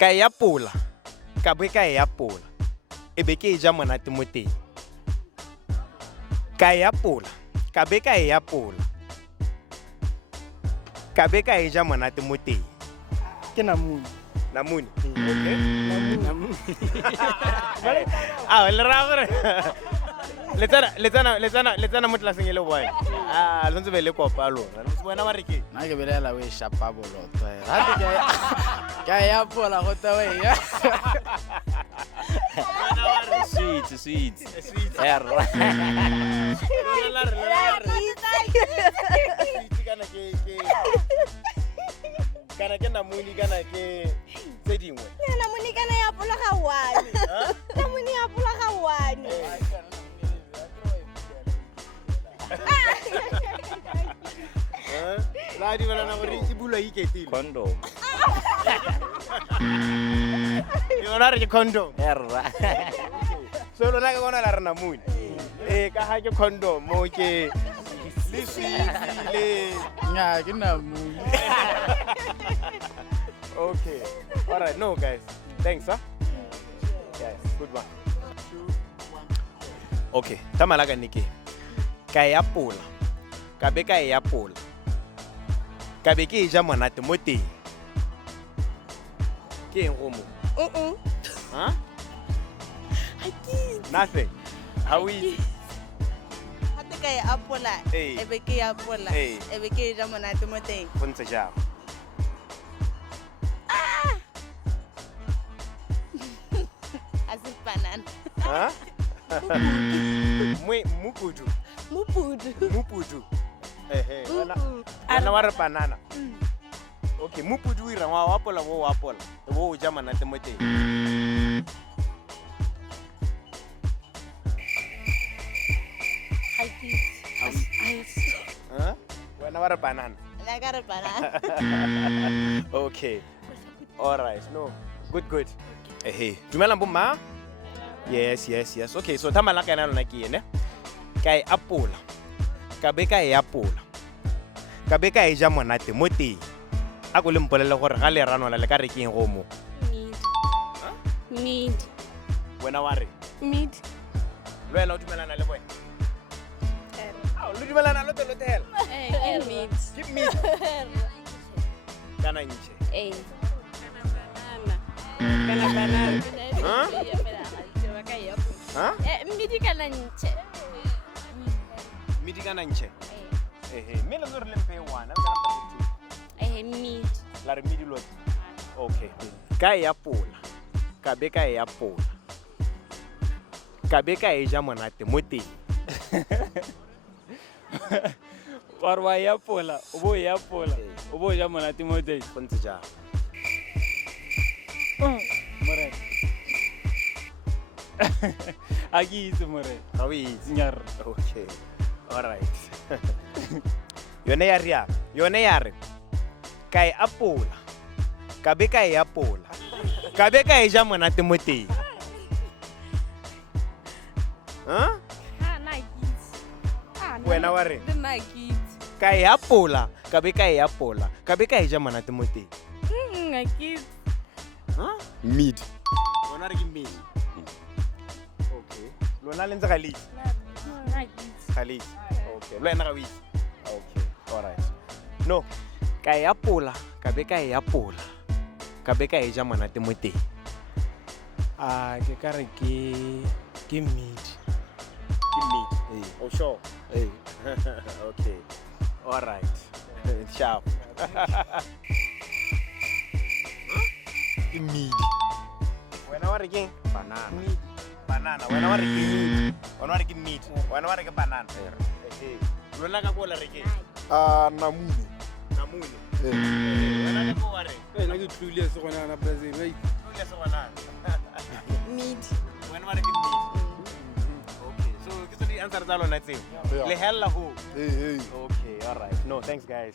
ka e apola ka be ka e apola e be ke e ja monate mo teng ka e apola ka be ka e apola ka be ka e ja monate mo teng Ke namune. namune okay Namune. le ra gore le tsana mo tlaseng e le bone le ntse be le kopa lona le bona ba re ke Na ke belela we shapa boloto. Rate ka ya pola go ta we ya. Sweet. Erra. kana ke namune kana ke tse dingwe namune kana ya pola ga one namune ya pola ga one la di bana gore e bulwa iketile Condom. yona re ke condom Erra. so lona ke bona la re namune ka ha ke condom mo ke le le Nya ke namune. okay all right no guys thanks yes good one okay tamala ka nike ka e apola ka be ka e apola ka be ke e ja monate mo teng ke eng go mo huh nothing how is hate ka ya apola Ee. e be ke ya apola Ee. e be ke ja monate mo teng go ntse jang a se banana huh mupudu mopudu wena wa re banana okay mupudu o ira wa apola wo apola e bo o ja monate mo teng huh wena wa re banana la ka re banana okay all right no good dumela bomma yes okay so thamala ka ena lona ke ene ka e apola ka be ka e apola ka be ka e ja monate mo teng a go le mpolele gore ga le ranola le ka re ke eng go mo mid wena wa re mid le wena o dumelana le bone le dumelana lo telo tela mid ke me kana ntse kana banana huh midi kana nche midi kana ntse me le gore le mpe wana mid la re midi lo okay ka e apola ka be ka e apola ka be ka e ja monate mo teng Warwa ya pola, o ya pola. O bo ja monate mo teng. go ntse jang More. Agi itse more. ga o itse Nyar. okay all right yone ya re ka e apola ka be ka e apola ka be ka e ja monate mo teng huh wena wa re ka e apola ka be ka e apola ka be ka e ja monate mo teng huh mid lona re ke mid okay lona le ntse ga le itse okay le wena ga o itse okay all right no ka e apola ka be ka e apola ka be ka e ja monate mo teng Ke ka re ke mid. ke mid oh sure okay all right sharp ke mid wena wa re ke banana wena wa re ke mid wena wa re ke mid wena wa re ke banana lona ka go la re ke Namune. namune wena ka go wa re Na ke tlile se gona na Brazil. le se bona mid wena wa re ke mid okay so ke tse di answer tsa lona tseo le hella ho okay all right no thanks guys